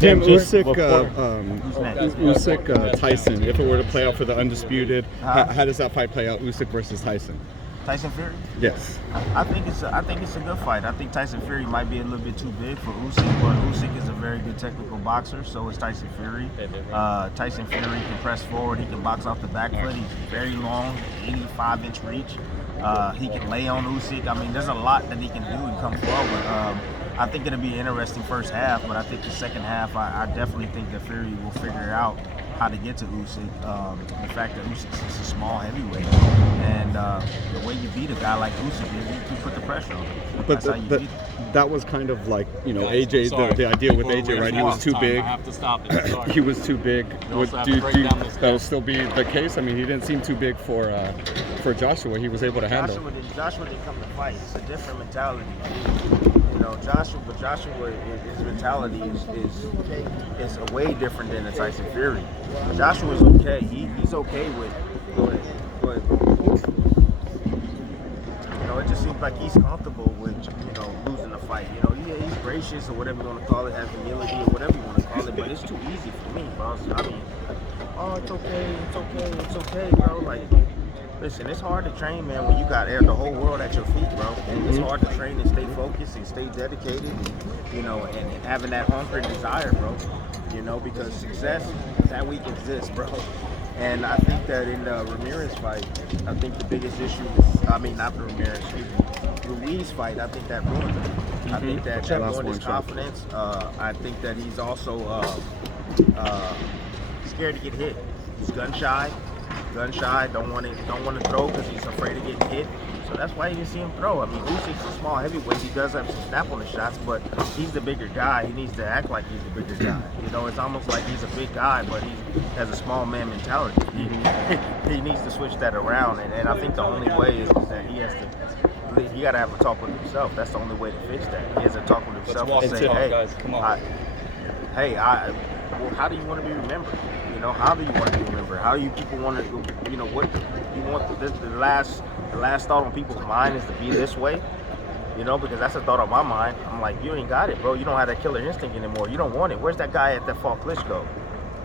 Tim, Usyk, Tyson. If it were to play out for the undisputed, Uh-huh. how does that fight play out? Usyk versus Tyson. Tyson Fury? Yes. I think it's a good fight. I think Tyson Fury might be a little bit too big for Usyk, but Usyk is a very good technical boxer. So is Tyson Fury. Tyson Fury can press forward. He can box off the back foot. He's very long, 85-inch reach. He can lay on Usyk. I mean, there's a lot that he can do and come forward. I think it'll be an interesting first half, but I think the second half, I definitely think that Fury will figure out how to get to Usyk. The fact that Usyk is a small heavyweight, and the way you beat a guy like Usyk is you put the pressure on him. But That's how you beat him. that was kind of like, Guys, AJ, the idea with AJ, right? He was too big. I have to stop it. Sorry. He was too big. also have to break down this guy. That'll still be the case? I mean, he didn't seem too big for Joshua. He was able to handle. Joshua didn't come to fight. It's a different mentality. Joshua, his mentality is a way different than the Tyson Fury. Joshua's okay. He's okay with it just seems like he's comfortable with losing the fight. He's gracious or whatever you want to call it, has humility or whatever you want to call it, but it's too easy for me, bro. I mean, it's okay, bro. Like, listen, it's hard to train, man, when you got the whole world at your feet, bro. And it's hard to train and stay focused and stay dedicated, and having that hunger and desire, bro. Because success that week exists, bro. And I think that in the Ramirez fight, I think the biggest issue is, not the Ramirez, Ruiz fight, I think that ruined him. I think that ruined his confidence. I think that he's also scared to get hit. He's gun shy, don't want to throw because he's afraid of getting hit. So that's why you didn't see him throw. I mean, Usyk's a small heavyweight. He does have some snap on the shots, but he's the bigger guy. He needs to act like he's the bigger guy. It's almost like he's a big guy, but he has a small man mentality. He needs to switch that around, and I think the only way is that he got to have a talk with himself. That's the only way to fix that. He has to talk with himself and say, hey, guys, come on. How do you want to be remembered? How do you want to be remembered? How do you people want to, what you want the last thought on people's mind is to be this way? Because that's a thought on my mind. I'm like, you ain't got it, bro. You don't have that killer instinct anymore. You don't want it. Where's that guy at that Fall Klitschko?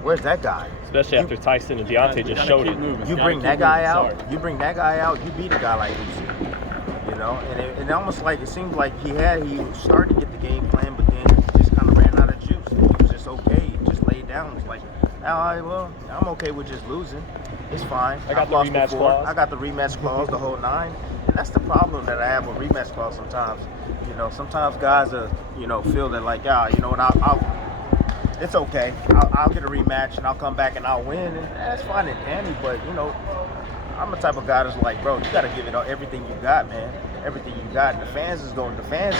Where's that guy? Especially after Tyson and Deontay just showed it. You bring that guy out. You bring that guy out. You beat a guy like Usyk. And it almost like it seemed like he was starting to get the game plan, but then he just kind of ran out of juice. He was just okay. He just laid down. It's like, well, I'm okay with just losing. It's fine. I got the rematch clause. I got the rematch clause, the whole nine. And that's the problem that I have with rematch clause sometimes. Sometimes guys feel that like, it's okay. I'll get a rematch and I'll come back and I'll win. And that's fine and dandy, but I'm the type of guy that's like, bro, you got to give it everything you got, man. Everything you got. And the fans,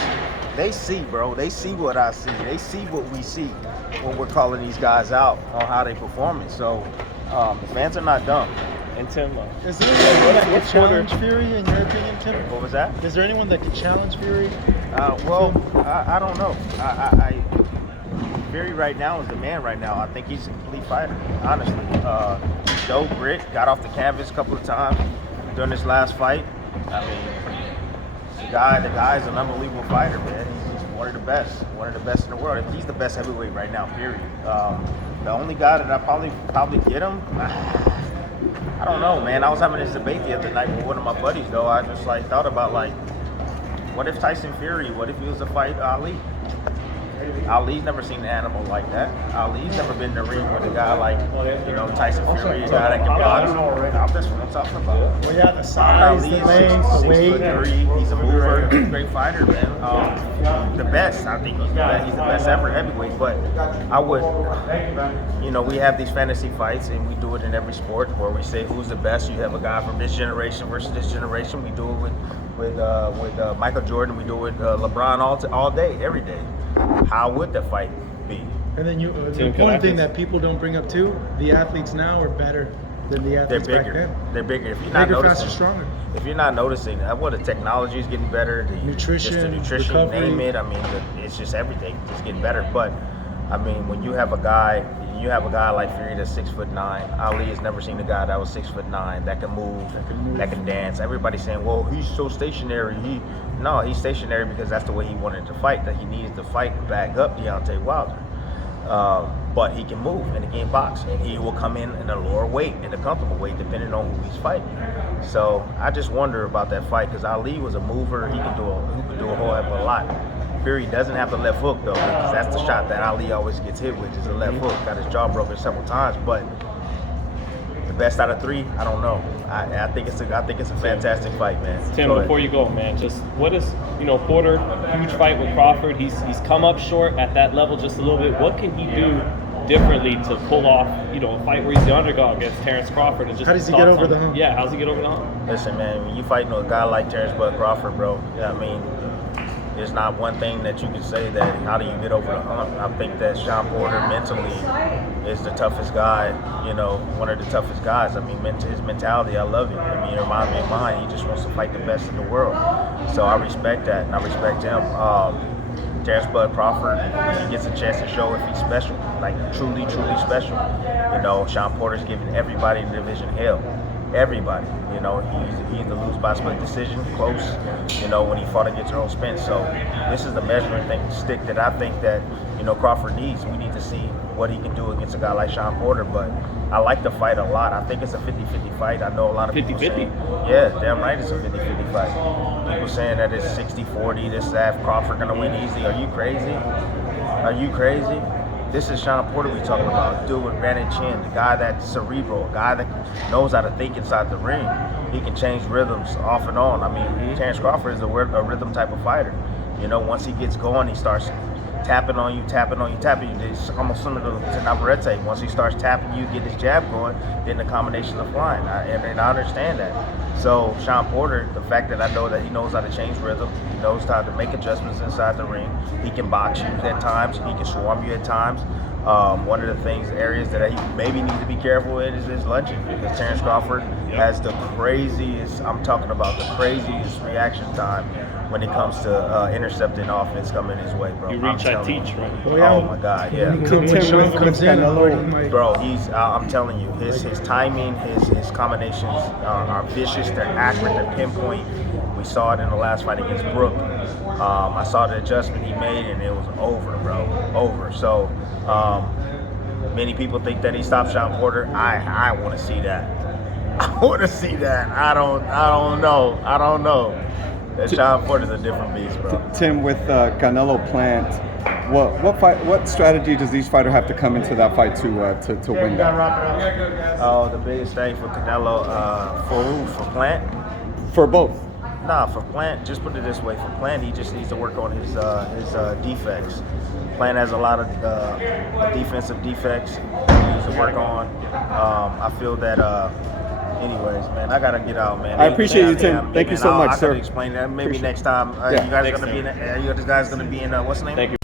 they see, bro. They see what I see. They see what we see when we're calling these guys out on how they performing. So the fans are not dumb. And Tim, is there anyone that could challenge Fury, in your opinion, Tim? What was that? Is there anyone that could challenge Fury? I don't know. Fury right now is the man right now. I think he's a complete fighter, honestly. He showed grit, got off the canvas a couple of times during this last fight. I mean, the guy is an unbelievable fighter, man. He's one of the best in the world. He's the best heavyweight right now, period. The only guy that I probably get him, I don't know, man. I was having this debate the other night with one of my buddies, though. I just thought about what if Tyson Fury? What if he was to fight Ali? Ali's never seen an animal like that. Ali's never been in the ring with a guy like, Tyson Fury, a guy that can box. That's what I'm talking about. Well, yeah, the size, the length, the weight. 6'3", he's a mover, he's a great fighter, man. The best, I think he's the best ever heavyweight. But I would, we have these fantasy fights, and we do it in every sport where we say who's the best. You have a guy from this generation versus this generation. We do it with Michael Jordan. We do it with LeBron all day, every day. How would the fight be? And then the important thing that people don't bring up too, the athletes now are better than the athletes back then. They're bigger. If you're not bigger, noticing, faster, stronger. If you're not noticing, the technology is getting better. The nutrition, recovery. Name it. I mean, it's just everything. It's getting better. But I mean, when you have a guy like Fury that's 6'9", Ali has never seen a guy that was 6'9", that can move, that can dance. Everybody's saying, well, he's so stationary. He's stationary because that's the way he wanted to fight. That he needed to fight to back up Deontay Wilder. But he can move and he can box, and he will come in a lower weight, in a comfortable weight, depending on who he's fighting. So I just wonder about that fight because Ali was a mover. He can do a whole heck of a lot. Fury doesn't have the left hook though, because that's the shot that Ali always gets hit with, is the left hook. Got his jaw broken several times, but the best out of 3, I don't know. I think it's a fantastic fight, man. Tim, Go ahead. before you go, man, just what is, Porter, huge fight with Crawford. He's come up short at that level just a little bit. What can he do differently to pull off, a fight where he's the underdog against Terrence Crawford? And just How does he get over the hump? Yeah, how does he get over the hump? Listen, man, when you fighting with a guy like Terrence Bud Crawford, bro, there's not one thing that you can say that how do you get over the hump. I think that Sean Porter mentally is the toughest guy, one of the toughest guys. His mentality, I love it. It reminds me of mine. He just wants to fight the best in the world. So I respect that, and I respect him. Terrence Bud Crawford, he gets a chance to show if he's special, like truly, truly special. Sean Porter's giving everybody in the division hell. Everybody, he either lose by split decision, close, when he fought against Earl Spence. So this is the measuring stick that I think that, Crawford needs. We need to see what he can do against a guy like Sean Porter, but I like the fight a lot. I think it's a 50-50 fight. I know a lot of people 50-50? saying, yeah, damn right it's a 50-50 fight. People saying that it's 60-40, this, that, Crawford gonna win easy. Are you crazy? Are you crazy? This is Sean Porter we're talking about, dude with granite chin, the guy that's cerebral, a guy that knows how to think inside the ring. He can change rhythms off and on. Terrence Crawford is a rhythm type of fighter. Once he gets going, he starts tapping on you. It's almost similar to Navarrete. Once he starts tapping you, get his jab going, then the combinations are flying. And I understand that. So Sean Porter, the fact that I know that he knows how to change rhythm, he knows how to make adjustments inside the ring. He can box you at times. He can swarm you at times. One of the areas that he maybe needs to be careful with is his lunging, because Terrence Crawford has the craziest, I'm talking about the craziest reaction time when it comes to intercepting offense coming his way, bro. You reach, I teach, right? Oh my God, yeah. When Sean comes in, Bro, I'm telling you, his timing, his combinations are vicious. They're accurate. They're pinpoint. We saw it in the last fight against Brook. I saw the adjustment he made, and it was over, bro. Over. So many people think that he stopped Sean Porter. I want to see that. I want to see that. I don't know. Sean Porter's a different beast, bro. Tim, with Canelo Plant, what strategy does each fighter have to come into that fight to win that? Oh, the biggest thing for Canelo, for who? For Plant? For both. Nah, for Plant, just put it this way. For Plant, he just needs to work on his defects. Plant has a lot of defensive defects he needs to work on. I feel that. Anyways, man, I gotta get out, man. I appreciate you, Tim. Thank you so much, I sir. could explain that maybe next time. Yeah. You guys gonna be in? You guys gonna be in? What's the name? Thank you.